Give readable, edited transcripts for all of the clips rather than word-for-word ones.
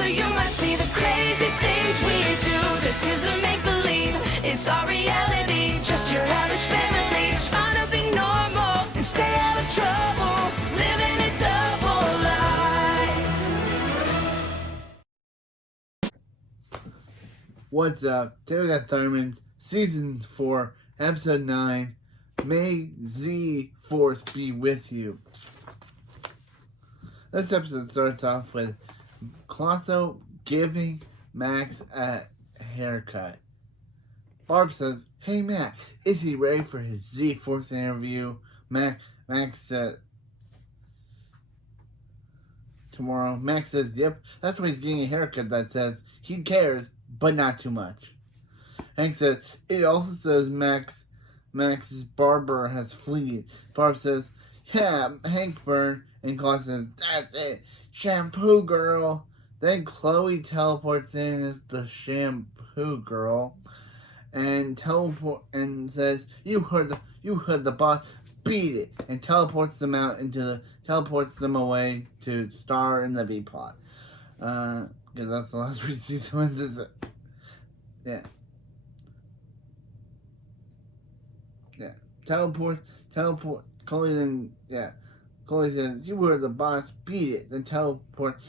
so you might see the crazy things we do. This isn't make-believe, it's our reality. Just your average family trying to be normal and stay out of trouble, living a double life. What's up? Today we got Thurman's Season 4, Episode 9, May Z Force Be With You. This episode starts off with Colosso giving Max a haircut. Barb says, "Hey Max, is he ready for his Z Force interview?" Max said, "Tomorrow." Max says, "Yep, that's why he's getting a haircut that says he cares, but not too much." Hank says, "It also says Max's barber has fleas." Barb says, "Yeah, Hank burned." And Claus says, "That's it, shampoo girl." Then Chloe teleports in as the shampoo girl and says, "You heard the boss, beat it," and teleports them away to star in the B plot. Because that's the last we see someone. Yeah. Teleport. Chloe then, Chloe says, "You were the boss, beat it." Then teleport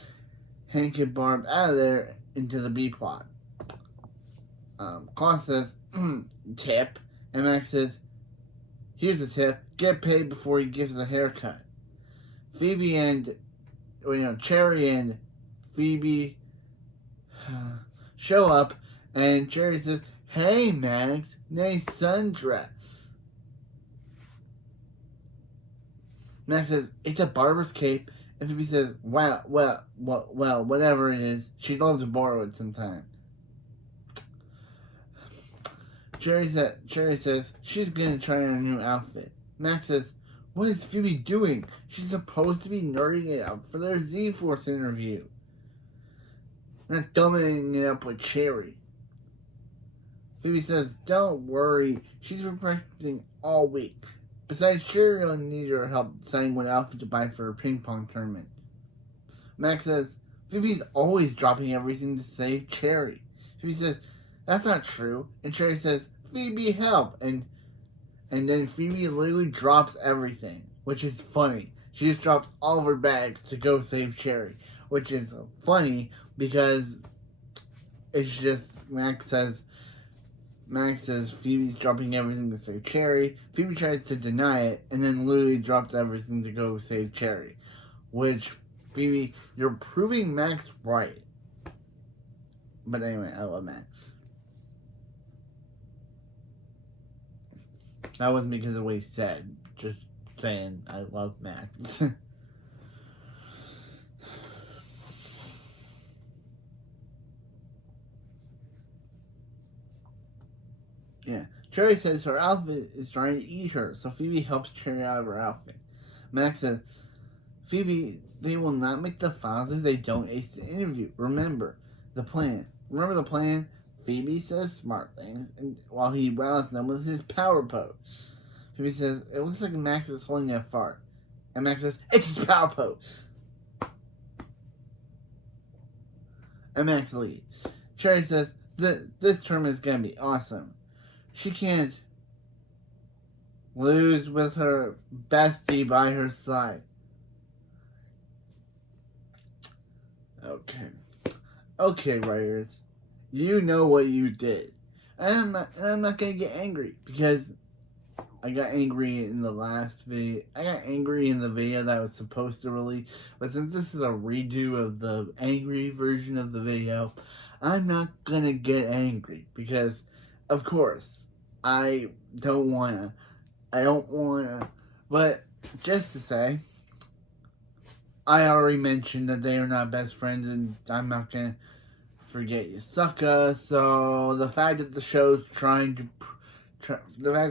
Hank and Barb out of there into the B plot. Claus says, "Tip." And Max says, "Here's a tip. Get paid before he gives a haircut." Phoebe and, Cherry and Phoebe show up, and Cherry says, "Hey Max, nice sundress." Max says, "It's a barber's cape." And Phoebe says, well, whatever it is, she loves to borrow it sometime. Cherry says, she's going to try on a new outfit. Max says, "What is Phoebe doing? She's supposed to be nerding it up for their Z-Force interview, not dumbing it up with Cherry." Phoebe says, "Don't worry, she's been practicing all week. Besides, Cherry will need her help deciding what outfit to buy for her ping pong tournament." Max says, "Phoebe's always dropping everything to save Cherry." Phoebe says, "That's not true." And Cherry says, "Phoebe, help." And then Phoebe literally drops everything, which is funny. She just drops all of her bags to go save Cherry, which is funny because it's just Max says Phoebe's dropping everything to save Cherry. Phoebe tries to deny it, and then literally drops everything to go save Cherry. Which, Phoebe, you're proving Max right. But anyway, I love Max. That wasn't because of what he said. Just saying, I love Max. Yeah. Cherry says her outfit is trying to eat her, so Phoebe helps Cherry out of her outfit. Max says, "Phoebe, they will not make the files if they don't ace the interview. Remember the plan." Phoebe says smart things, and while he wows them with his power pose. Phoebe says, "It looks like Max is holding a fart." And Max says, "It's his power pose." And Max leaves. Cherry says, this term is going to be awesome. She can't lose with her bestie by her side. Okay, writers. You know what you did. And I'm not going to get angry because I got angry in the last video. I got angry in the video that I was supposed to release. But since this is a redo of the angry version of the video, I'm not going to get angry because, of course, I don't want to. But just to say, I already mentioned that they are not best friends, and I'm not going to forget Yusuka. So the fact that the show's the fact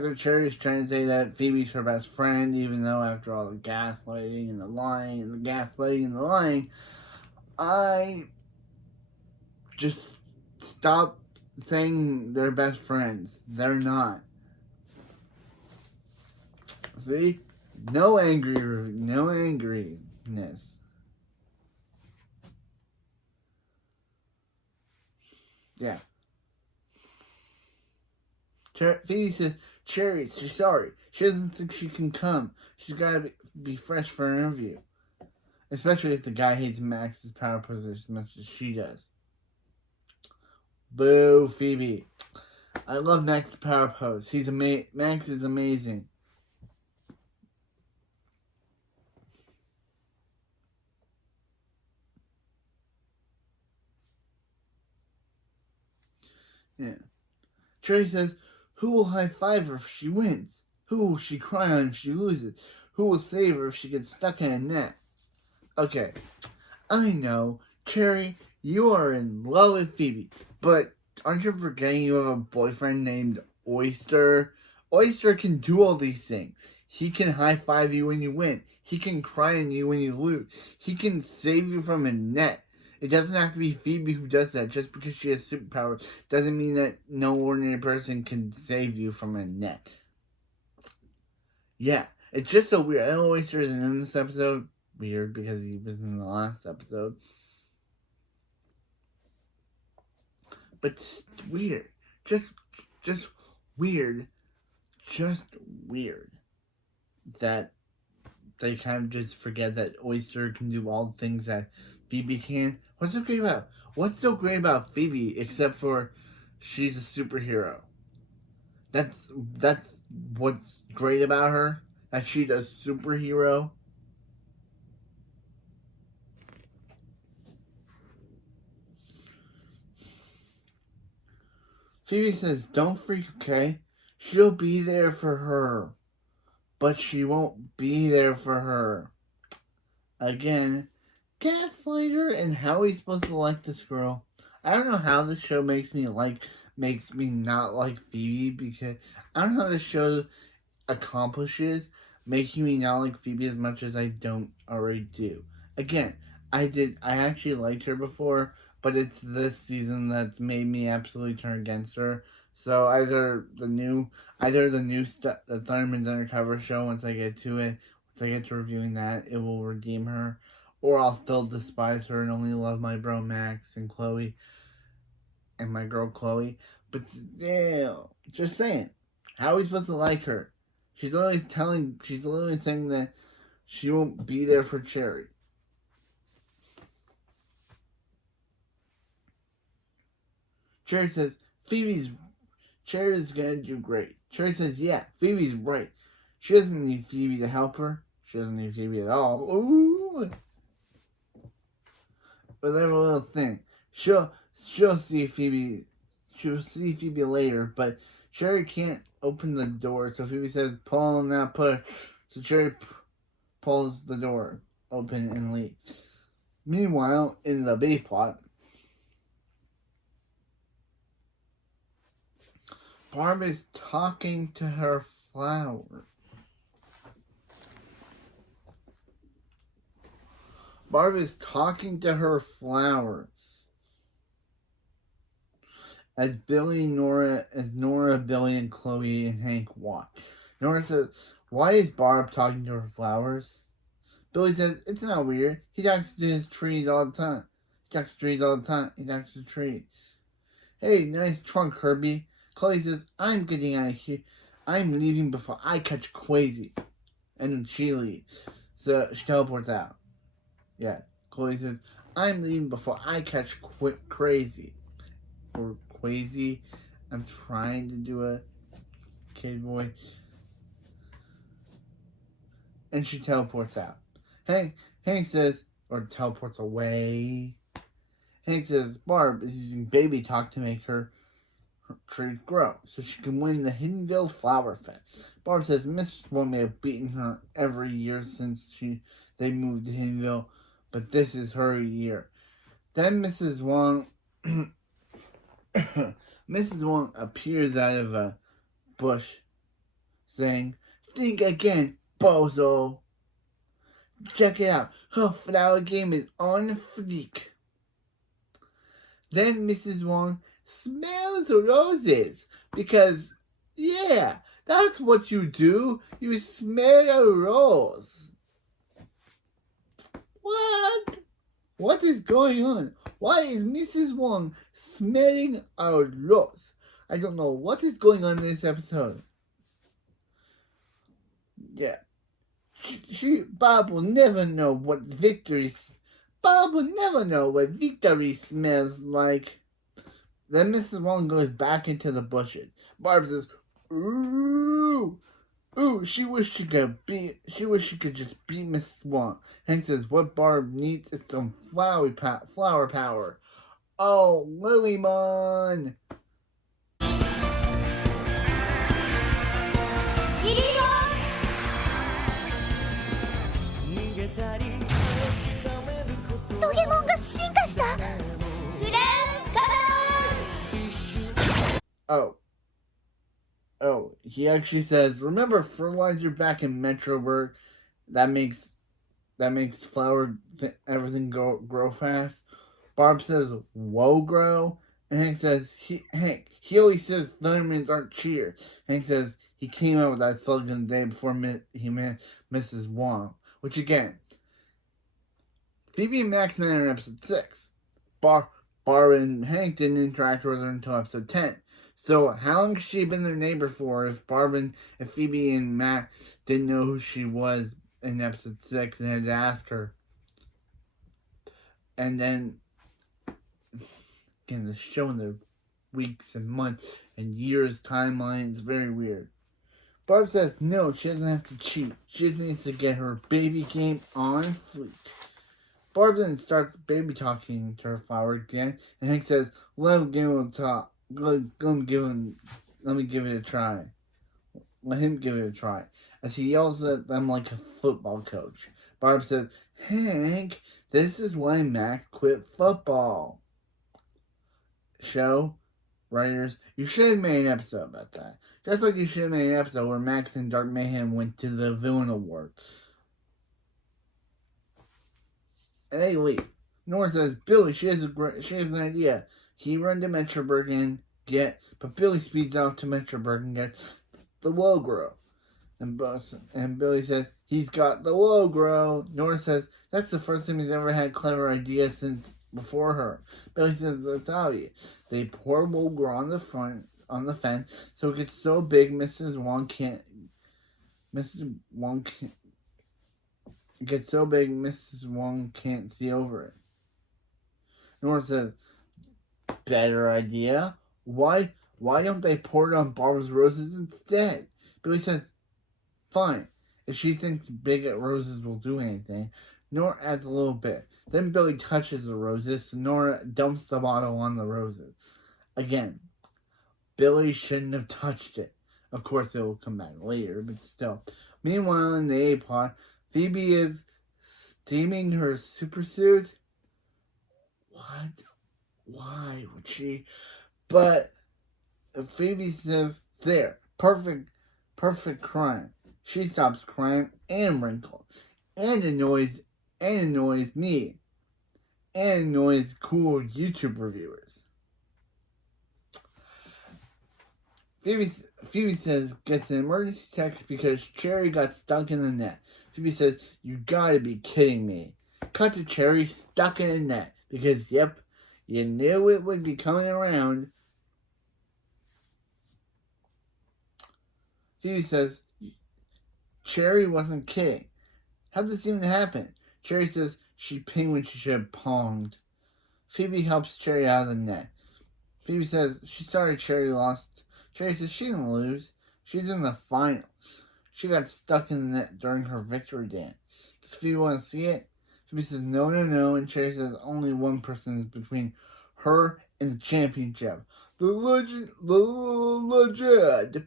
that Cherry's trying to say that Phoebe's her best friend, even though after all the gaslighting and the lying, I just stop saying they're best friends. They're not. See? No angriness. Yeah. Phoebe says, Cherry, she's sorry. She doesn't think she can come. She's got to be fresh for an interview. Especially if the guy hates Max's power pose as much as she does. Boo, Phoebe. I love Max's power pose. Max is amazing. Yeah. Cherry says, who will high-five her if she wins? Who will she cry on if she loses? Who will save her if she gets stuck in a net? Okay, I know, Cherry, you are in love with Phoebe, but aren't you forgetting you have a boyfriend named Oyster? Oyster can do all these things. He can high-five you when you win. He can cry on you when you lose. He can save you from a net. It doesn't have to be Phoebe who does that. Just because she has superpowers doesn't mean that no ordinary person can save you from a net. Yeah, it's just so weird. I know Oyster isn't in this episode. Weird because he was in the last episode. But it's weird. Just weird. Just weird. That they kind of just forget that Oyster can do all the things that Phoebe can. What's so great about Phoebe except for she's a superhero? That's what's great about her. That she's a superhero. Phoebe says, don't freak, okay? She'll be there for her. But she won't be there for her. Again, gaslighter, and how are we supposed to like this girl? I don't know how this show makes me not like Phoebe, because I don't know how this show accomplishes making me not like Phoebe as much as I don't already do. Again, I actually liked her before, but it's this season that's made me absolutely turn against her. So either the new the Thunderman's Undercover show, once I get to reviewing that, it will redeem her, or I'll still despise her and only love my bro Max and Chloe and my girl Chloe. But still, just saying, how are we supposed to like her? She's literally saying that she won't be there for Cherry. Cherry says, Cherry's gonna do great. Cherry says, yeah, Phoebe's right. She doesn't need Phoebe to help her. She doesn't need Phoebe at all. Ooh. But they have a little thing. She'll see Phoebe. She'll see Phoebe later, but Cherry can't open the door. So Phoebe says, pull on that push. So Cherry pulls the door open and leaves. Meanwhile, in the B plot, Barb is talking to her flower. Barb is talking to her flower. As Nora, Billy, and Chloe and Hank watch. Nora says, why is Barb talking to her flowers? Billy says, it's not weird. He talks to his trees all the time. He talks to trees. Hey, nice trunk, Herbie. Chloe says, I'm getting out of here. I'm leaving before I catch Crazy. And then she leaves. So she teleports out. Yeah. Chloe says, I'm leaving before I catch Crazy. Or Quasi. I'm trying to do a kid voice. And she teleports out. Hank says, or teleports away. Hank says, Barb is using baby talk to make her tree grow, so she can win the Hiddenville Flower Fest. Barb says Mrs. Wong may have beaten her every year since they moved to Hiddenville, but this is her year. Then Mrs. Wong appears out of a bush, saying, think again, bozo. Check it out, her flower game is on fleek. Then Mrs. Wong smells roses, because, yeah, that's what you do. You smell a rose. What? What is going on? Why is Mrs. Wong smelling our loss? I don't know what is going on in this episode. Yeah. Bob will never know what victory. Bob will never know what victory smells like. Then Mrs. Wong goes back into the bushes. Barb says, "Ooh, ooh, she wish she could just beat Mrs. Wong." Hank says, "What Barb needs is some flower power." Oh, Lilymon! Oh, he actually says, "Remember fertilizer back in Metroburg? That makes everything grow fast." Barb says, "Whoa, grow." And Hank says, he always says Thundermans aren't cheer. Hank says he came out with that slogan the day before he met Mrs. Wong. Which again, Phoebe and Max met in episode 6. Barb and Hank didn't interact with her until episode 10. So how long has she been their neighbor for if Phoebe and Max didn't know who she was in episode 6 and had to ask her? And then again, the show in the weeks and months and years timeline is very weird. Barb says no, she doesn't have to cheat. She just needs to get her baby game on fleek. Barb then starts baby talking to her flower again, and Hank says, "Let him give him a talk. Let me give it a try." Let him give it a try. As he yells at them like a football coach. Barb says, "Hank, this is why Max quit football." Show writers, you should have made an episode about that. Just like you should have made an episode where Max and Dark Mayhem went to the Villain Awards. And they leave. Nora says, "Billy, she has an idea. He run to Metroburg and but Billy speeds off to Metroburg and gets the Logro." And Billy says, "He's got the Logro." Nora says, "That's the first time he's ever had a clever idea since before her." Billy says, "That's obvious." They pour Logro on the fence, so it gets so big Mrs. Wong can't it gets so big Mrs. Wong can't see over it. Nora says, "Better idea. Why don't they pour it on Barbara's roses instead?" Billy says, "Fine. If she thinks big roses will do anything." Nora adds a little bit. Then Billy touches the roses, so Nora dumps the bottle on the roses. Again, Billy shouldn't have touched it. Of course, it will come back later, but still. Meanwhile, in the A-plot, Phoebe is steaming her supersuit. What? Why would she? But Phoebe says, "There, perfect crime." She stops crime and wrinkles, and annoys me, and annoys cool YouTube reviewers. Phoebe says gets an emergency text because Cherry got stuck in the net. Phoebe says, "You gotta be kidding me." Cut to Cherry stuck in a net because, yep, you knew it would be coming around. Phoebe says, Cherry wasn't kidding. How'd this even happen? Cherry says she pinged when she should have ponged. Phoebe helps Cherry out of the net. Phoebe says she's sorry Cherry lost. Cherry says she didn't lose. She's in the finals. She got stuck in the net during her victory dance. Does Phoebe want to see it? Phoebe says no, and Cherry says only one person is between her and the championship. The legend,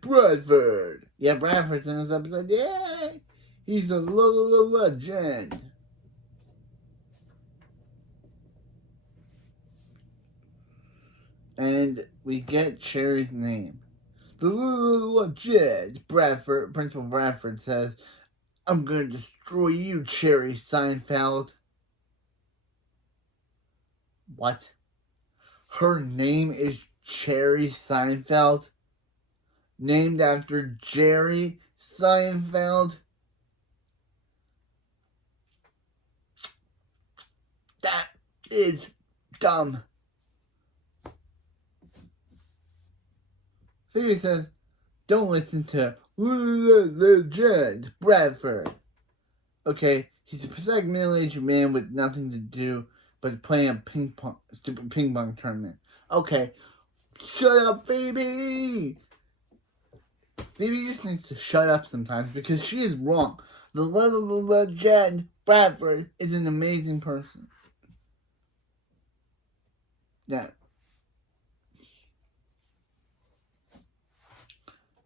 Bradford. Yeah, Bradford's in this episode. Yay! He's a legend. And we get Cherry's name. The legend, Principal Bradford says, "I'm going to destroy you, Cherry Seinfeld." What? Her name is Cherry Seinfeld? Named after Jerry Seinfeld? is dumb. Phoebe says, don't listen to Legend Bradford. Okay, he's a pathetic middle-aged man with nothing to do but playing a stupid ping pong tournament. Okay, shut up, Phoebe! Phoebe just needs to shut up sometimes because she is wrong. The Legend Bradford is an amazing person.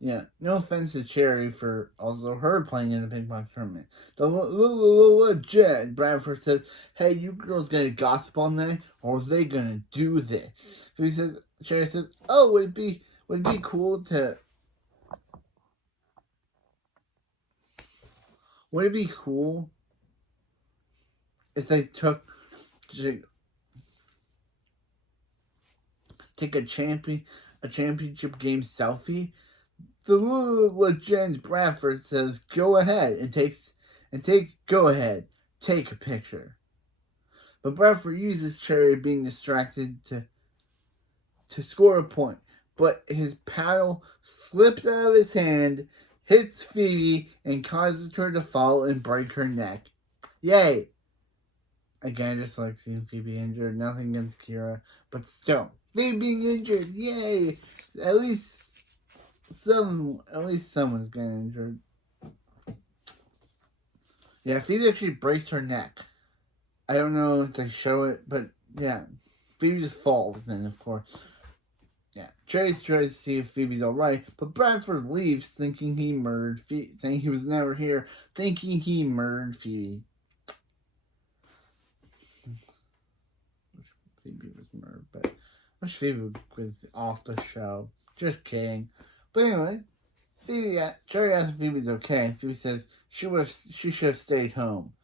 Yeah, no offense to Cherry for also her playing in the ping pong tournament. The Legend Bradford says, hey, you girls gonna gossip all night, or are they gonna do this? So Cherry says, oh, would it be cool to... Would it be cool if they take a championship game selfie? The Legend Bradford says, go ahead and take a picture. But Bradford uses Cherry being distracted to score a point. But his paddle slips out of his hand, hits Phoebe, and causes her to fall and break her neck. Yay! Again, I just like seeing Phoebe injured. Nothing against Kira, but still, Phoebe being injured. Yay! At least someone's getting injured. Yeah, Phoebe actually breaks her neck. I don't know if they show it, but yeah, Phoebe just falls, and of course, yeah, Trace tries to see if Phoebe's alright, but Bradford leaves thinking he murdered Phoebe, saying he was never here, thinking he murdered Phoebe. Phoebe was murdered, but I wish Phoebe was off the show. Just kidding. But anyway, Cherry asks if Phoebe's okay. Phoebe says she should have stayed home.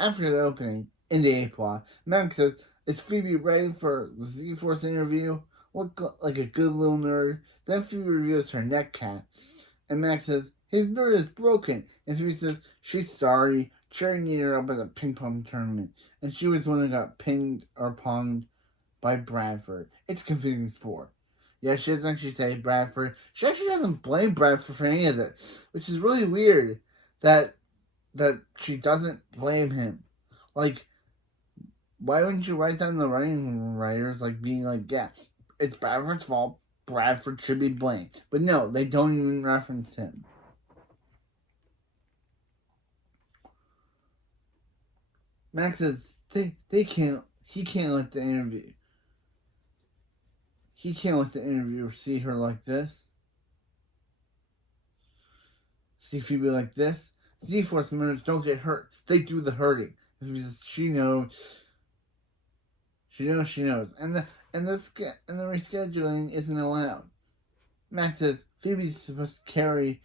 After the opening, in the A-plot, Max says, is Phoebe ready for the Z-Force interview? Look like a good little nerd. Then Phoebe reveals her neck cap. And Max says, his nerd is broken. And Phoebe says, she's sorry. Cherry needed her up at a ping pong tournament. And she was the one that got pinged or ponged by Bradford. It's a confusing sport. Yeah, she doesn't actually say Bradford. She actually doesn't blame Bradford for any of this. Which is really weird that she doesn't blame him. Like, why wouldn't you write down the writers like being like, yeah, it's Bradford's fault. Bradford should be blamed. But no, they don't even reference him. Max says he can't let the interview. He can't let the interviewer see her like this. See Phoebe like this. Z-Force members don't get hurt. They do the hurting. She knows. She knows. And the rescheduling isn't allowed. Max says Phoebe's supposed to carry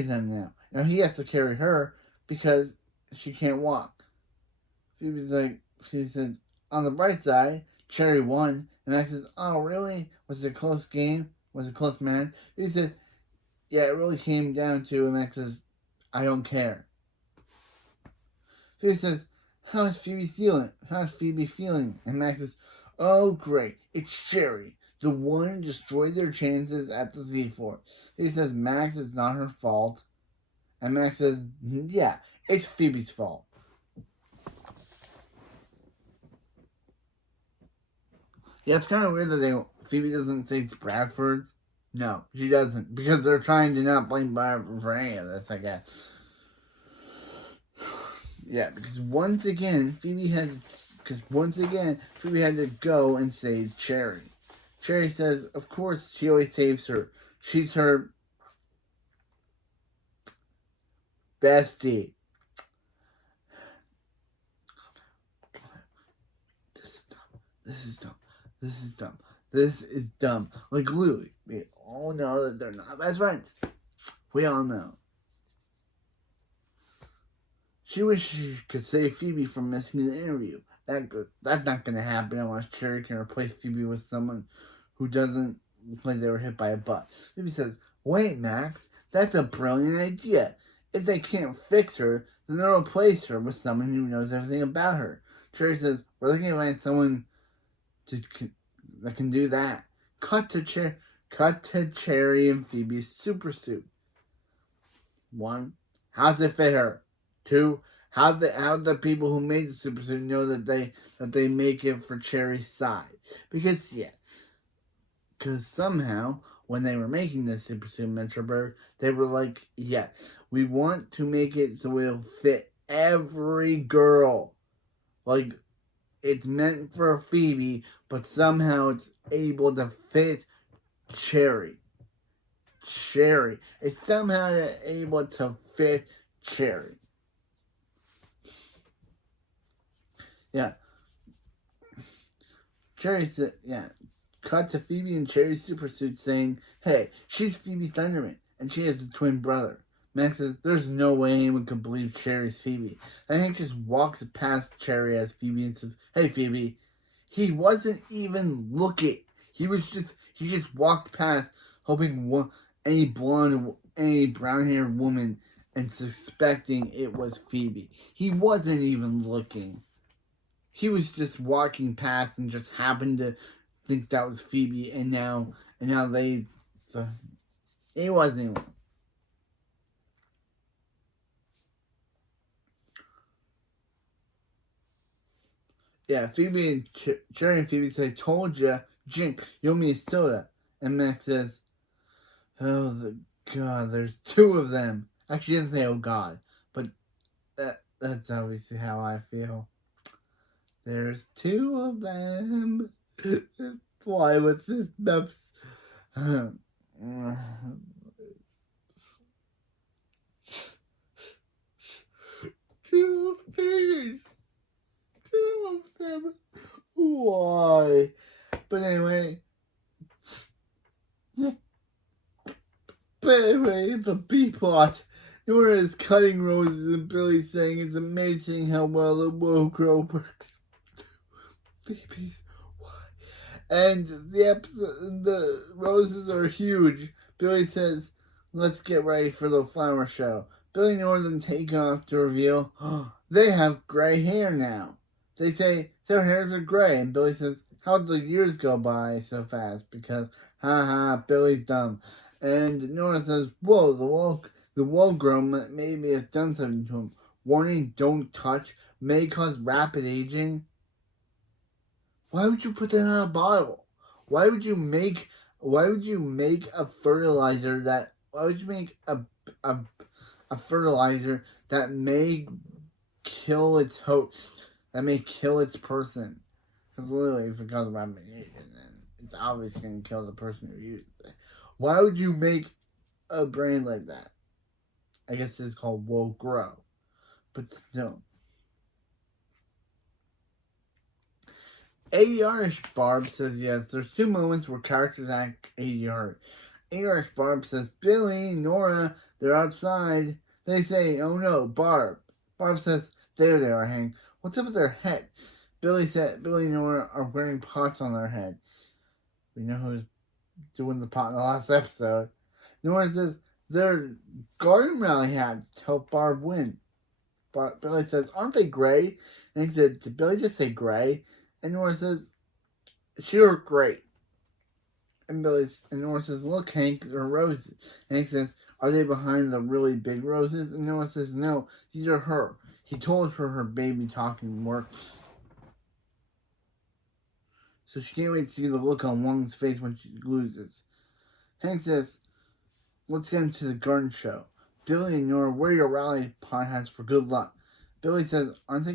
them now. Now he has to carry her because she can't walk. Phoebe said, on the bright side, Cherry won. And Max says, oh really? Was it a close game? Was it a close match? He says, yeah, it really came down to, and Max says, I don't care. Phoebe says, how is Phoebe feeling? And Max says, oh great, it's Cherry, the one who destroyed their chances at the Z4. Phoebe says Max, it's not her fault. And Max says, yeah, it's Phoebe's fault. Yeah, it's kind of weird that Phoebe doesn't say it's Bradford's. No, she doesn't. Because they're trying to not blame Bradford for any of this, I guess. Yeah, because once again, Phoebe had to go and save Cherry. Cherry says, of course, she always saves her. She's her bestie. This is dumb. Like, literally, we all know that they're not best friends. We all know. She wishes she could save Phoebe from missing the interview. That's not going to happen unless Cherry can replace Phoebe with someone who doesn't look like they were hit by a bus. Phoebe says, wait, Max, that's a brilliant idea. If they can't fix her, then they'll replace her with someone who knows everything about her. Cherry says, we're looking to find someone that can do that. Cut to Cherry and Phoebe's super suit. 1. How's it fit her? 2. How the people who made the super suit know that they make it for Cherry's size? Because somehow when they were making the super suit, Metroberg, they were like, yes, we want to make it so it'll fit every girl. Like, it's meant for Phoebe, but somehow it's able to fit Cherry. It's somehow able to fit Cherry. Yeah. Cherry said, yeah. Cut to Phoebe in Cherry's supersuit saying, hey, she's Phoebe's Thunderman, and she has a twin brother. Max says, there's no way anyone could believe Cherry's Phoebe. And Hank just walks past Cherry as Phoebe and says, hey, Phoebe. He wasn't even looking. He just walked past, hoping any brown-haired woman and suspecting it was Phoebe. He wasn't even looking. He was just walking past and just happened to think that was Phoebe, and now he wasn't even. Yeah, Phoebe and Cherry and Phoebe say, told ya, Jink, you owe me a soda. And Max says, oh, God, there's 2 of them. Actually, he doesn't say, oh, God. But that's obviously how I feel. There's 2 of them. Why? What's this? Meps? 2 fingers. 2 of them. Why? But anyway, the B-plot. Nora is cutting roses and Billy's saying it's amazing how well the Woe Grow works. Babies, why? And the roses are huge. Billy says, let's get ready for the flower show. Billy and Nora then take off to reveal, they have gray hair now. They say their hairs are gray, and Billy says, how'd the years go by so fast? Because, Billy's dumb. And Nora says, whoa, the wall grow maybe has done something to him. Warning, don't touch, may cause rapid aging. Why would you put that in a bottle? Why would you make a fertilizer that, why would you make a fertilizer that may kill its host? That may kill its person. Because literally, if it causes rapid aging, then it's obviously going to kill the person who uses it. Why would you make a brand like that? I guess it's called Woe Grow. But still. ADR-ish Barb says yes, there's 2 moments where characters act ADR. ADR-ish Barb says, Billy, Nora, they're outside. They say, oh no, Barb. Barb says, there they are, Hank. What's up with their heads? Billy and Nora are wearing pots on their heads. We know who's doing the pot in the last episode. Nora says, they're garden rally hats to help Barb win. Billy says, aren't they gray? And he said, did Billy just say gray? And Nora says, sure, great. And Nora says, look, Hank, they're roses. And Hank says, are they behind the really big roses? And Nora says, no, these are her. He told her baby talking works. So she can't wait to see the look on Wong's face when she loses. Hank says, let's get into the garden show. Billy and Nora, wear your rally pot hats for good luck. Billy says, aren't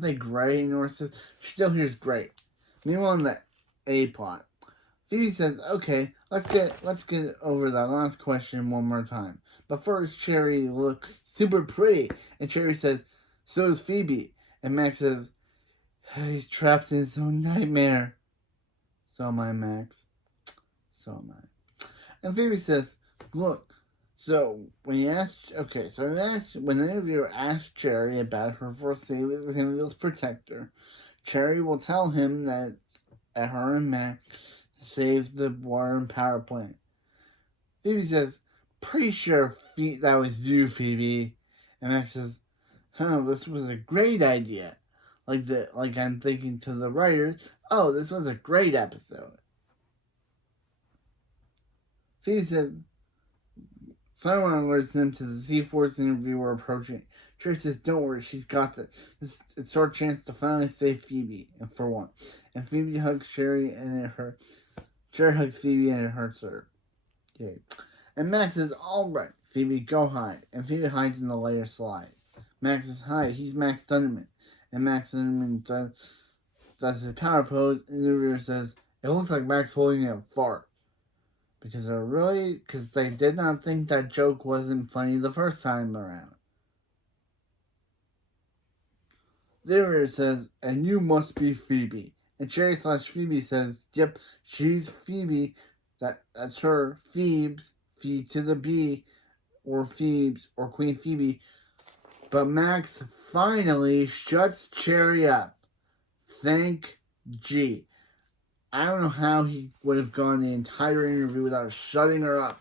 they gray? And Nora says, still here's great. Meanwhile, in the A plot, Phoebe says, okay, let's get over that last question one more time. But first, Cherry looks super pretty. And Cherry says, so is Phoebe. And Max says, he's trapped in his own nightmare. So am I, Max. So am I. And Phoebe says, look, so when the interviewer asked Cherry about her first day with Samuel's protector, Cherry will tell him that her and Max saved the water and power plant. Phoebe says, pretty sure that was you, Phoebe. And Max says, this was a great idea. like I'm thinking to the writers, oh, this was a great episode. Phoebe said, someone alerts them to the Z-Force interviewer approaching. Cherry says, don't worry, she's got this. It's our chance to finally save Phoebe, and for once. And Phoebe hugs Cherry, and it hurts. Cherry hugs Phoebe, and it hurts her. Okay. And Max says, alright, Phoebe, go hide. And Phoebe hides in the layer slide. Max says, hi, he's Max Thunderman. And Max Thunderman does his power pose, and the interviewer says, it looks like Max holding a fart. Because they did not think that joke wasn't funny the first time around. The interviewer says, and you must be Phoebe. And Cherry / Phoebe says, yep, she's Phoebe. That's her, Phoebes, Phoebe to the B, or Phoebes, or Queen Phoebe. But Max finally shuts Cherry up. Thank G. I don't know how he would have gone the entire interview without shutting her up.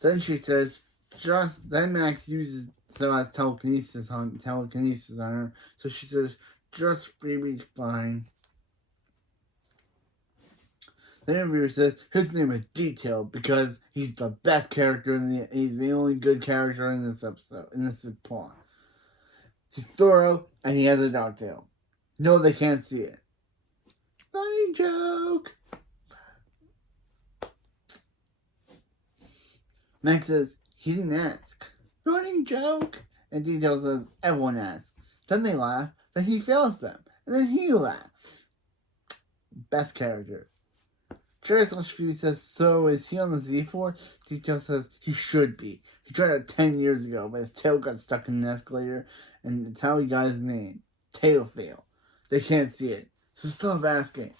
Then she says, then Max uses telekinesis on her. So she says, just Phoebe's fine. The interviewer says his name is Detail because he's the best character he's the only good character in this episode, in this plot. He's thorough and he has a dog tail. No, they can't see it. Funny joke. Max says, he didn't ask. Running joke. And Detail says, everyone asks. Then they laugh. Then he fails them. And then he laughs. Best character. Cherry / Phoebe says, so is he on the Z-Force? Detail says, he should be. He tried it 10 years ago, but his tail got stuck in an escalator, and it's how he got his name. Tail fail. They can't see it. So stop asking.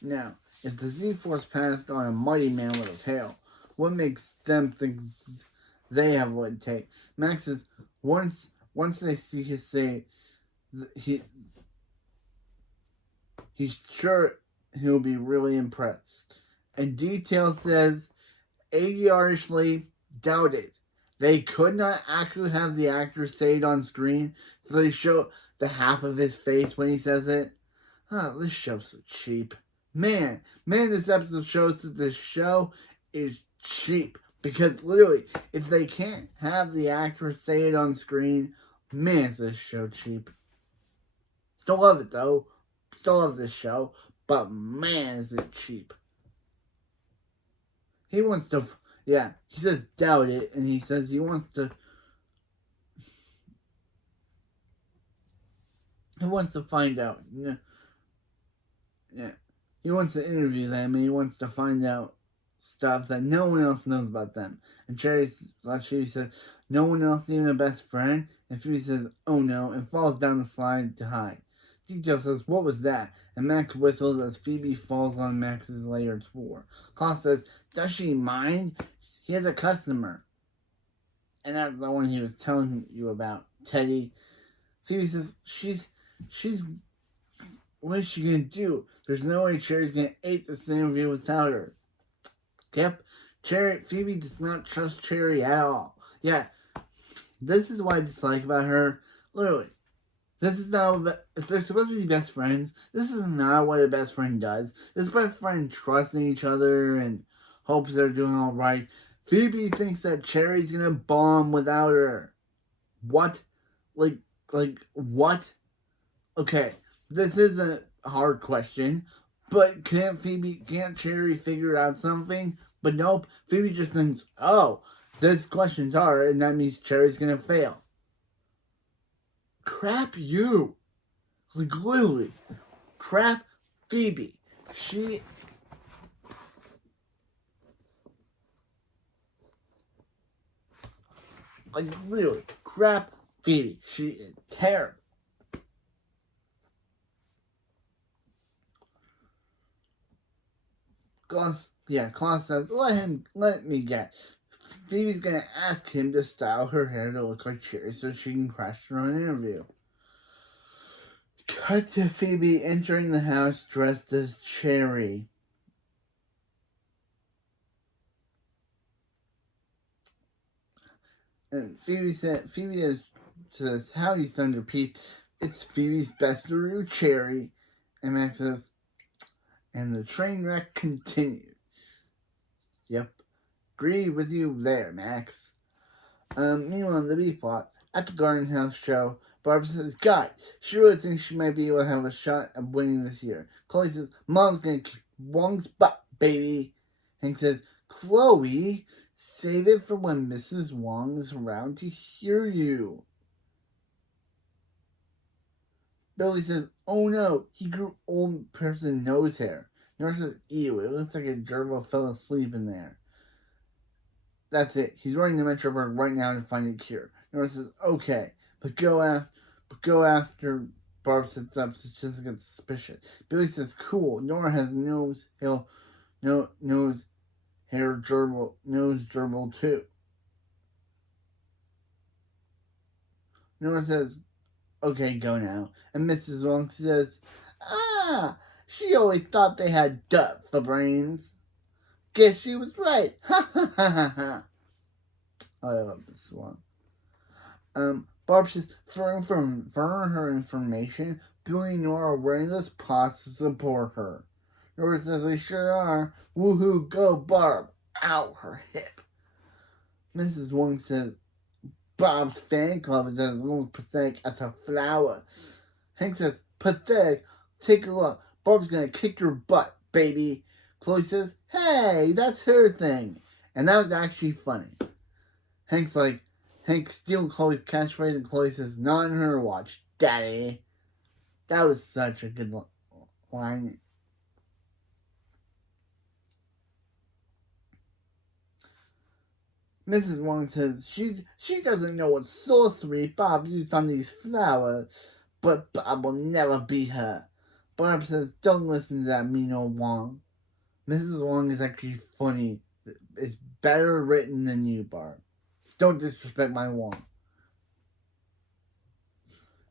Now, if the Z-Force passed on a mighty man with a tail, what makes them think they have what it takes? Max says, once they see his say, he's sure he'll be really impressed. And Detail says, idiotically, doubt it. They could not actually have the actor say it on screen, so they show the half of his face when he says it. This show's so cheap. Man, this episode shows that this show is cheap. Because literally, if they can't have the actor say it on screen, man, is this show cheap. Still love it though. Still love this show. But man, is it cheap. He wants to, he says doubt it, and he says he wants to find out. Yeah. He wants to interview them, and he wants to find out stuff that no one else knows about them. And Cherry / Phoebe says, no one else, even a best friend? And Phoebe says, oh no, and falls down the slide to hide. Detail says, what was that? And Max whistles as Phoebe falls on Max's layer floor. Klaus says, does she mind? He has a customer. And that's the one he was telling you about, Teddy. Phoebe says, what is she gonna do? There's no way Cherry's gonna eat this interview without her. Yep, Phoebe does not trust Cherry at all. Yeah, this is what I dislike about her. Literally. This is not, if they're supposed to be best friends, this is not what a best friend does. This best friend trusts in each other and hopes they're doing alright. Phoebe thinks that Cherry's gonna bomb without her. What? Like, what? Okay, this is a hard question, but can't Cherry figure out something? But nope, Phoebe just thinks, oh, this question's hard, and that means Cherry's gonna fail. Crap you. Like, literally. Crap Phoebe. Like, literally. Crap Phoebe. She is terrible. Klaus says, let me guess. Phoebe's gonna ask him to style her hair to look like Cherry so she can crash her own interview. Cut to Phoebe entering the house dressed as Cherry. And Phoebe says, "Howdy, Thunder Pete. It's Phoebe's best Roo Cherry." And Max says, "And the train wreck continues." Yep. Agree with you there, Max. Meanwhile, in the B plot, at the Garden House show, Barbara says, "Guys, she really thinks she might be able to have a shot at winning this year." Chloe says, "Mom's gonna kick Wong's butt, baby." Hank says, "Chloe, save it for when Mrs. Wong is around to hear you." Billy says, "Oh no, he grew old person nose hair." Nora says, "Ew, it looks like a gerbil fell asleep in there." That's it. He's running to Metroburg right now to find a cure. Nora says, "Okay, but go after Barb sets up so she doesn't get suspicious." Billy says, "Cool." Nora has nose hair gerbil too. Nora says, "Okay, go now." And Mrs. Wong says, she always thought they had duck for brains. Guess she was right. Ha ha ha ha ha. I love this one. Barb says, for her information, Billy and Nora are wearing this pots to support her. Nora says, "They sure are. Woohoo, go Barb." Ow, her hip. Mrs. Wong says, "Bob's fan club is as little pathetic as a flower." Hank says, "Pathetic? Take a look. Barb's gonna kick your butt, baby." Chloe says, "Hey, that's her thing." And that was actually funny. Hank steals Chloe's catchphrase, and Chloe says, "Not on her watch, Daddy." That was such a good line. Mrs. Wong says she doesn't know what sorcery Bob used on these flowers, but Bob will never beat her. Barb says, "Don't listen to that mean old Wong." Mrs. Wong is actually funny. It's better written than you, Barb. Don't disrespect my Wong.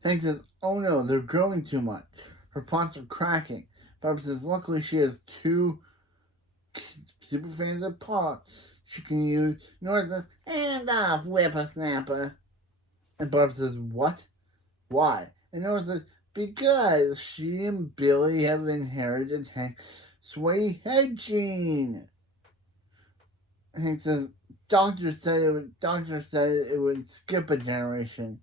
Hank says, "Oh no, they're growing too much. Her pots are cracking." Barb says, "Luckily she has two super fans of pots she can use." Nora says, "Hand off, whippersnapper." And Barb says, "What? Why?" And Nora says, "Because she and Billy have inherited Hank's sweaty head gene." Hank says, Doctor said it would skip a generation."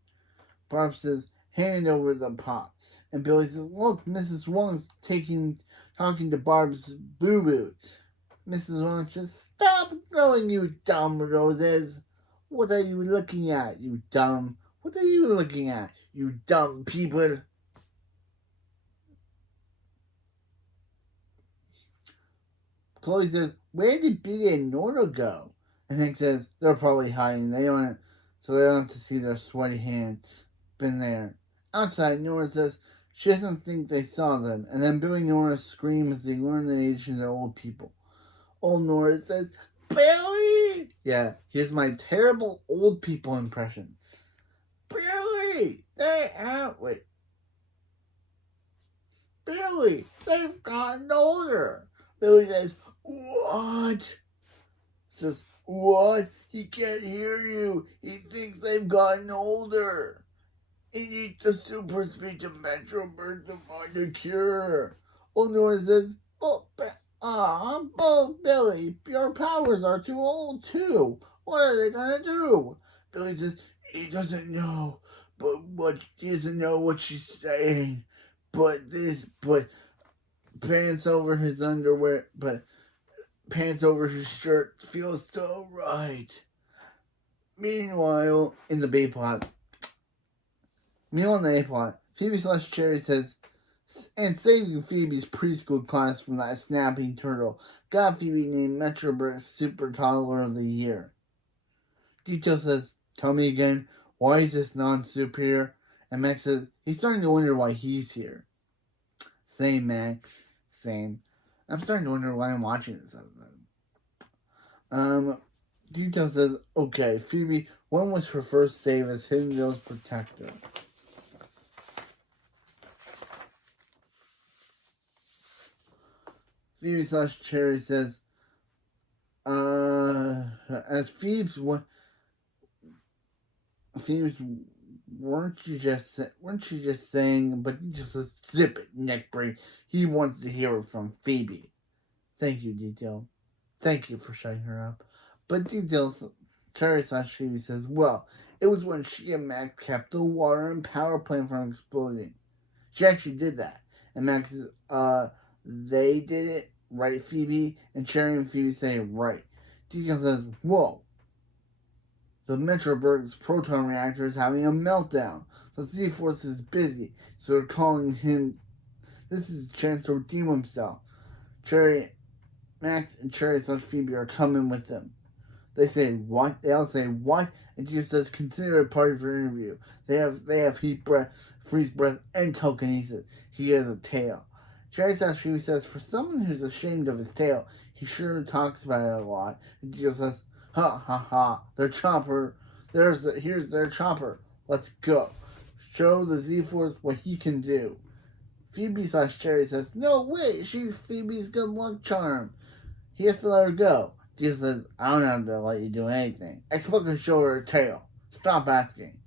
Barb says, "Hand over the pot." And Billy says, "Look, Mrs. Wong's talking to Barb's boo-boo." Mrs. Wong says, "Stop growing, you dumb roses. What are you looking at, you dumb? What are you looking at, you dumb people?" Chloe says, "Where did Billy and Nora go?" And Hank says, "They're probably hiding. They don't have to see their sweaty hands. Been there." Outside, Nora says she doesn't think they saw them. And then Billy and Nora scream as they learn the age of the old people. Old Nora says, "Billy!" Yeah, here's my terrible old people impression. "Billy, they're out with Billy, they've gotten older." Billy says, "What?" Says, "What? He can't hear you. He thinks they've gotten older. He needs a super speed to Metroburg to find a cure." Old Nora says, Billy, your powers are too old too. What are they gonna do?" Billy says, he doesn't know what she's saying. But pants over his underwear, but pants over his shirt feels so right. Meanwhile, in the A plot, Phoebe/Cherry says, "And saving Phoebe's preschool class from that snapping turtle, got Phoebe named Metroburg's Super Toddler of the Year." Detail says, "Tell me again, why is this non-super here?" And Max says, he's starting to wonder why he's here. Same, Max. Same. I'm starting to wonder why I'm watching this episode. Detail says, "Okay, Phoebe, when was her first save as Hidden Vale's protector?" Phoebe/Cherry says, as Phoebe's weren't you just saying, but you just zip it, neckbrain. He wants to hear it from Phoebe. Thank you, Detail. Thank you for shutting her up. But Details, Cherry slash Phoebe says, well, it was when she and Max kept the water and power plant from exploding. She actually did that. And Max says, they did it, right, Phoebe? And Cherry and Phoebe say, right. Detail says, whoa. The Metroburg's proton reactor is having a meltdown. The Z-Force is busy, so they're calling him. This is a chance to redeem himself. Max and Cherry slash Phoebe are coming with them. They say what? They all say what? And she says consider it part of your interview. They have heat breath, freeze breath, and telekinesis. He has a tail. Cherry slash Phoebe says for someone who's ashamed of his tail, he sure talks about it a lot. And she says, ha ha ha, their chopper. Here's their chopper. Let's go. Show the Z-Force what he can do. Phoebe slash Cherry says, no, wait, she's Phoebe's good luck charm. He has to let her go. She says, I don't have to let you do anything. Expect to show her tail. Stop asking.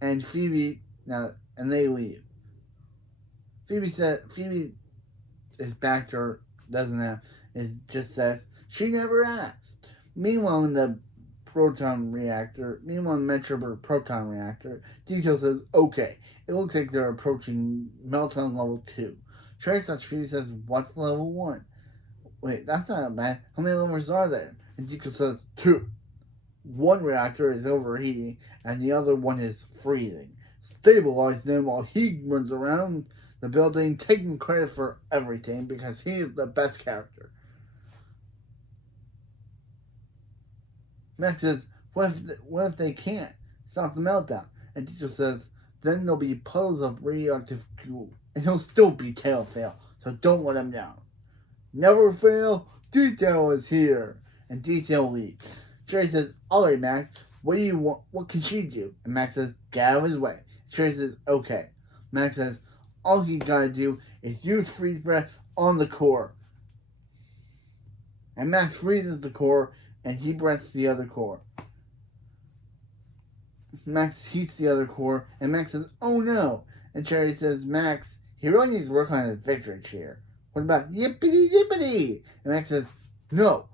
And they leave. Phoebe is back to her, just says, she never asked. Meanwhile, in the Metroburg proton reactor, Detail says, okay, it looks like they're approaching meltdown level 2. Cherry slash Phoebe says, what's level 1? Wait, that's not bad. How many levels are there? And Detail says, 2. One reactor is overheating, and the other one is freezing. Stabilize them while he runs around the building taking credit for everything because he is the best character. Max says, what if they can't stop the meltdown? And Detail says, then there'll be puddles of radioactive fuel, and he'll still be tail fail, so don't let him down. Never fail, Detail is here. And Detail leaves. Cherry says, alright Max, what do you want? What can she do? And Max says, get out of his way. Cherry says, okay. Max says, all he gotta do is use freeze breath on the core. And Max freezes the core, and he breaths the other core. Max heats the other core, and Max says, oh no. And Cherry says, Max, he really needs to work on his victory cheer. What about yippity yippity? And Max says, no.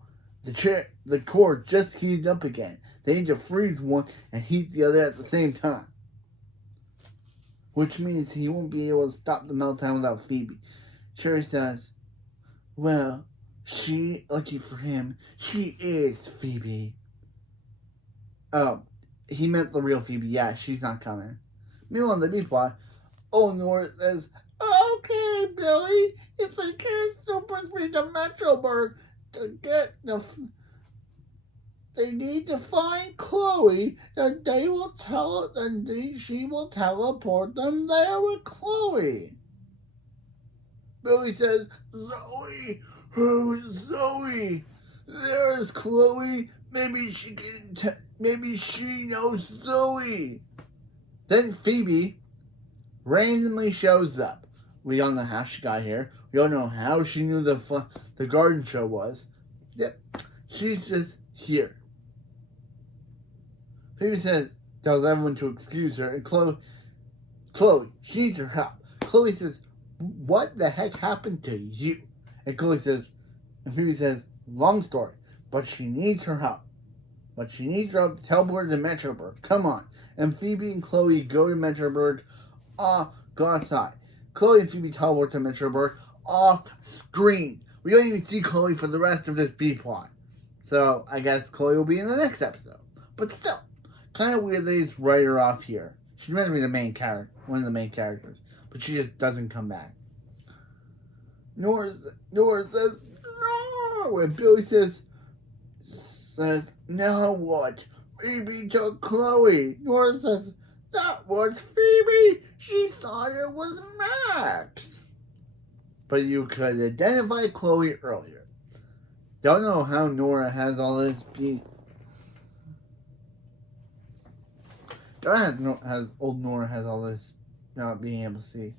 The core just heated up again. They need to freeze one and heat the other at the same time. Which means he won't be able to stop the meltdown without Phoebe. Cherry says, well, lucky for him, she is Phoebe. Oh, he meant the real Phoebe. Yeah, she's not coming. Meanwhile, in the B-plot, Nora says, okay, Billy, it's a kid super speed to Metroburg to get they need to find Chloe, and she will teleport them there with Chloe. Billy says, Zoe, who's Zoe? There's Chloe. Maybe she knows Zoe. Then Phoebe randomly shows up. We don't know how she got here. We don't know how she knew the garden show was. Yep, she's just here. Phoebe tells everyone to excuse her, and Chloe, she needs her help. Chloe says, what the heck happened to you? And Phoebe says, long story, but she needs her help. To teleport to Metroburg. Come on. And Phoebe and Chloe go to Metroburg. Go outside. Chloe and Phoebe teleport to Metroburg off screen. We don't even see Chloe for the rest of this B-plot. So, I guess Chloe will be in the next episode. But still, kind of weird that he's write her off here. She's meant to be one of the main characters. But she just doesn't come back. Nora says, no! And Billy says, now what? Phoebe took Chloe. Nora says, that was Phoebe. She thought it was Max. But you could identify Chloe earlier. Don't know how Nora has all this old Nora has all this not being able to see.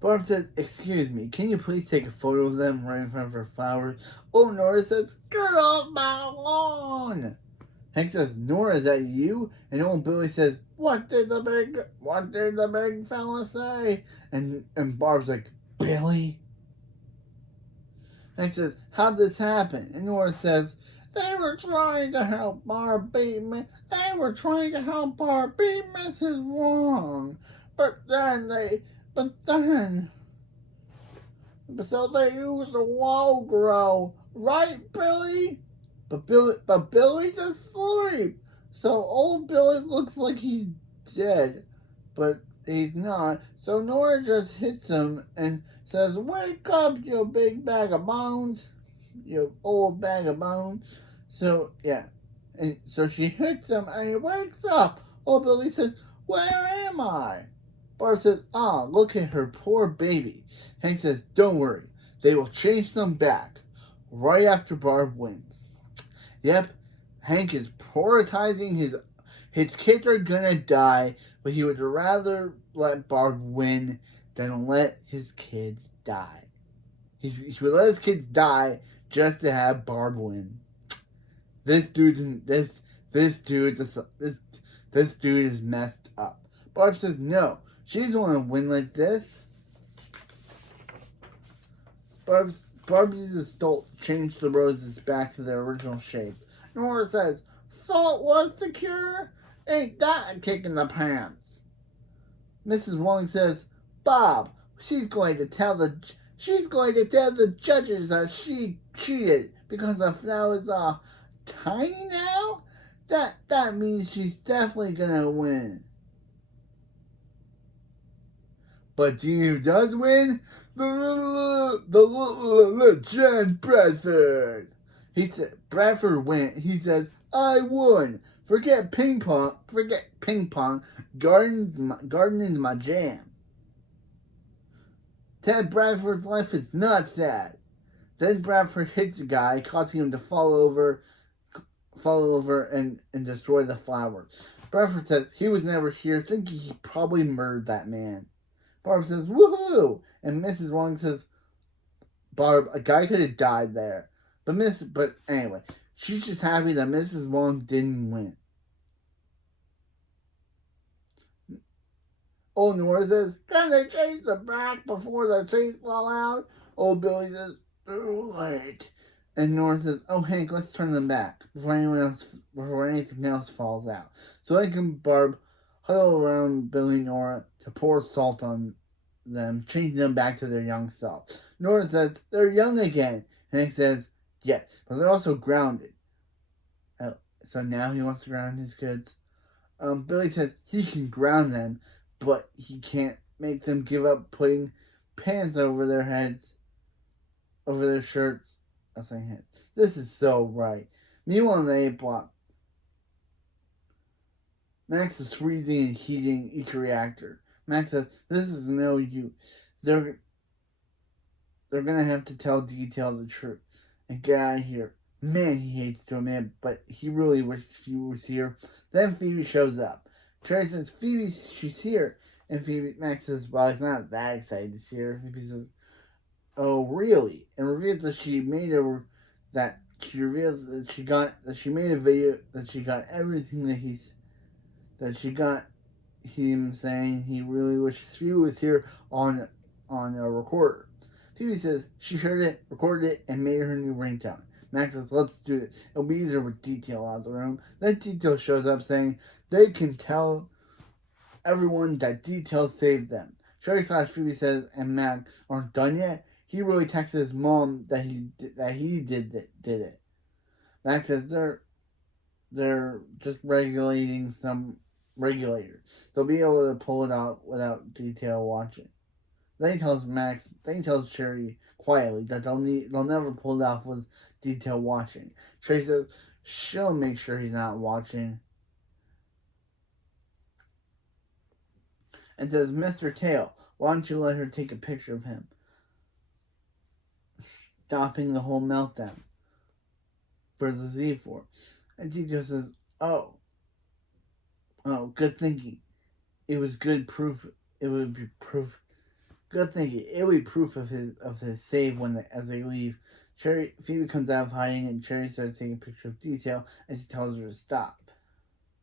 Barb says, "Excuse me, can you please take a photo of them right in front of her flowers?" Old Nora says, "Get off my lawn!" Hank says, "Nora, is that you?" And old Billy says, what did the big fella say?" And Barb's like, "Billy?" Hank says, "How'd this happen?" And Nora says, "They were trying to help Barb beat me. They were trying to help Barb beat Mrs. Wong. But then, so they used the wall grow, right, Billy?" But Billy's asleep. So old Billy looks like he's dead, but he's not. So Nora just hits him and says, "Wake up, you big bag of bones, you old bag of bones." So yeah, and so she hits him and he wakes up. Old Billy says, "Where am I?" Barb says, "Ah, look at her poor baby." Hank says, "Don't worry, they will change them back right after Barb wins." Yep, Hank is prioritizing his kids are gonna die, but he would rather let Barb win than let his kids die. He would let his kids die just to have Barb win. This dude this dude is messed up. Barb says no. She doesn't want to win like this. Barb uses salt to change the roses back to their original shape. Nora says, "Salt was the cure? Ain't that a kick in the pants?" Mrs. Wong says, "Bob, she's going to tell the judges that she cheated because the flowers are tiny now. That means she's definitely gonna win." But do you know who does win? The Jen Bradford. He said Bradford went. He says, "I won. Forget ping pong. Gardening's my jam." Ted Bradford's life is not sad. Then Bradford hits a guy, causing him to fall over and destroy the flowers. Bradford says he was never here, thinking he probably murdered that man. Barb says, "Woohoo!" And Mrs. Wong says, "Barb, a guy could have died there." But anyway, she's just happy that Mrs. Wong didn't win. Old Nora says, "Can they change the back before the teeth fall out?" Old Billy says, "Too late." And Nora says, "Oh, Hank, let's turn them back before anything else falls out." So Hank and Barb huddle around Billy and Nora to pour salt on them, changing them back to their young selves. Nora says, "They're young again." Hank says, "Yes, but they're also grounded." So now he wants to ground his kids. Billy says he can ground them, but he can't make them give up putting pants over their heads, over their shirts. I was saying, this is so right. Meanwhile, in the 8 block, Max is freezing and heating each reactor. Max says, "This is no use. They're gonna have to tell Detail the truth and get out of here." Man, he hates to admit, but he really wishes Phoebe was here. Then Phoebe shows up. Cherry says, "Phoebe, she's here." And Max says, "Well, he's not that excited to see her." Phoebe says, "Oh, really?" And reveals that she made a video that she got everything that she got him saying he really wishes Phoebe was here on a recorder. Phoebe says she heard it, recorded it, and made her new ringtone. Max says, "Let's do this. It'll be easier with Detail out of the room." Then Detail shows up saying they can tell everyone that Detail saved them. Sherry / Phoebe says and Max aren't done yet. He really texted his mom that he did it. Max says they're just regulating some regulators. They'll be able to pull it out without Detail watching. Then he tells Sherry quietly that they'll never pull it off with Detail watching. Sherry says she'll make sure he's not watching. And says, "Mr. Tail, why don't you let her take a picture of him?" Stopping the whole meltdown for the Z-Force. And Detail says, Oh, good thinking. It was good proof. It would be proof Good thinking. It'll be proof of his save as they leave. Phoebe comes out of hiding and Cherry starts taking a picture of detail as he tells her to stop.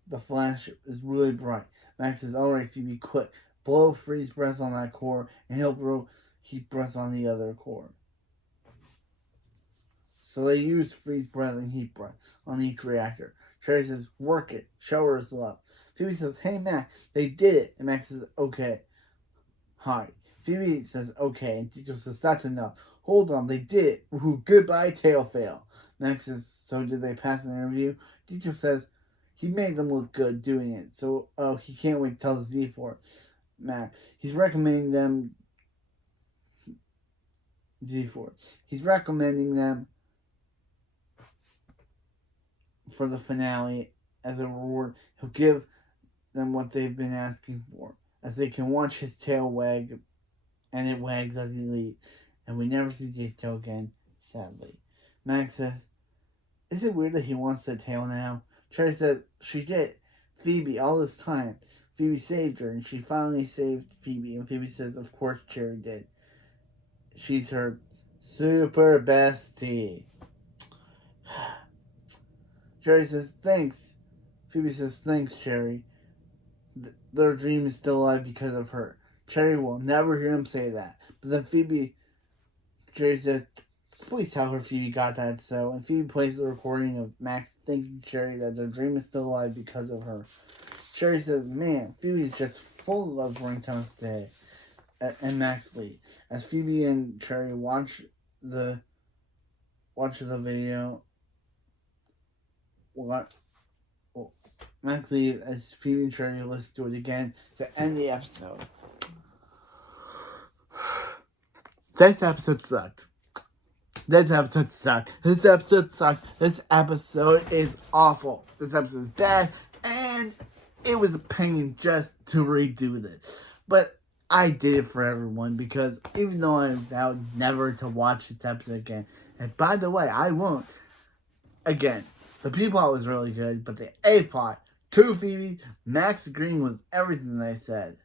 The flash is really bright. Max says, "Alright, Phoebe, quick. Blow freeze breath on that core and he'll blow heat breath on the other core." So they use freeze breath and heat breath on each reactor. Cherry says, "Work it. Show her his love." Phoebe says, "Hey, Max, they did it." And Max says, "Okay." Hi. Phoebe says, "Okay." And Tito says, "That's enough. Hold on, they did it. Woohoo, goodbye, tail fail." Max says, "So did they pass an interview?" Tito says, "He made them look good doing it. So, he can't wait to tell Z4. Max. He's recommending them Z4. He's recommending them for the finale. As a reward, he'll give them what they've been asking for, as they can watch his tail wag, and it wags as he leaves. And we never see Tito again, sadly." Max says, "Is it weird that he wants the tail now?" Cherry says, "She did. Phoebe, all this time. Phoebe saved her, and she finally saved Phoebe." And Phoebe says, "Of course Cherry did. She's her super bestie." Cherry says, "Thanks." Phoebe says, "Thanks, Cherry. Their dream is still alive because of her." Cherry will never hear him say that. But then Cherry says, "Please tell her Phoebe got that so." And Phoebe plays the recording of Max thanking Cherry that their dream is still alive because of her. Cherry says, "Man, Phoebe's just full of ringtones today." And Max leaves. As Phoebe and Cherry watch the video, Max leaves as Phoebe and Cherry listen to it again to end the episode. This episode sucked. This episode is awful. This episode is bad, and it was a pain just to redo this. But I did it for everyone, because even though I vowed never to watch this episode again, and by the way, I won't. Again, the B plot was really good, but the A plot, to Phoebe, Max agreeing with everything that I said.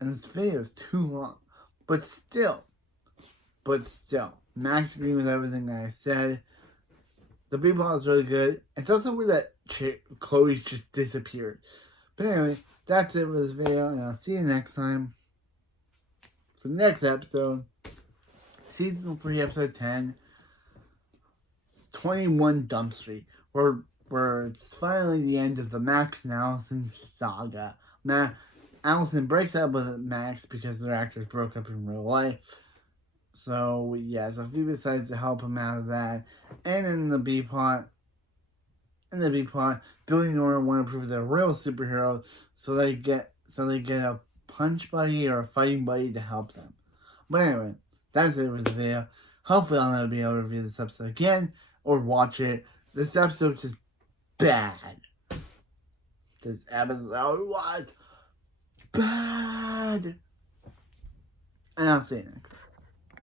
And this video is too long. But still, Max agreeing with everything that I said. The B plot is really good. It's also weird that Chloe's just disappeared. But anyway, that's it for this video, and I'll see you next time for the next episode. Season 3, episode 10, 21 Dump Street, where it's finally the end of the Max and Allison saga. Allison breaks up with Max because their actors broke up in real life. So Phoebe decides to help him out of that. And in the B plot, Billy and Nora want to prove they're real superheroes, so they get a punch buddy or a fighting buddy to help them. But anyway, that's it for the video. Hopefully I'll never be able to review this episode again or watch it. This episode is bad. This episode was bad. And I'll see you next time.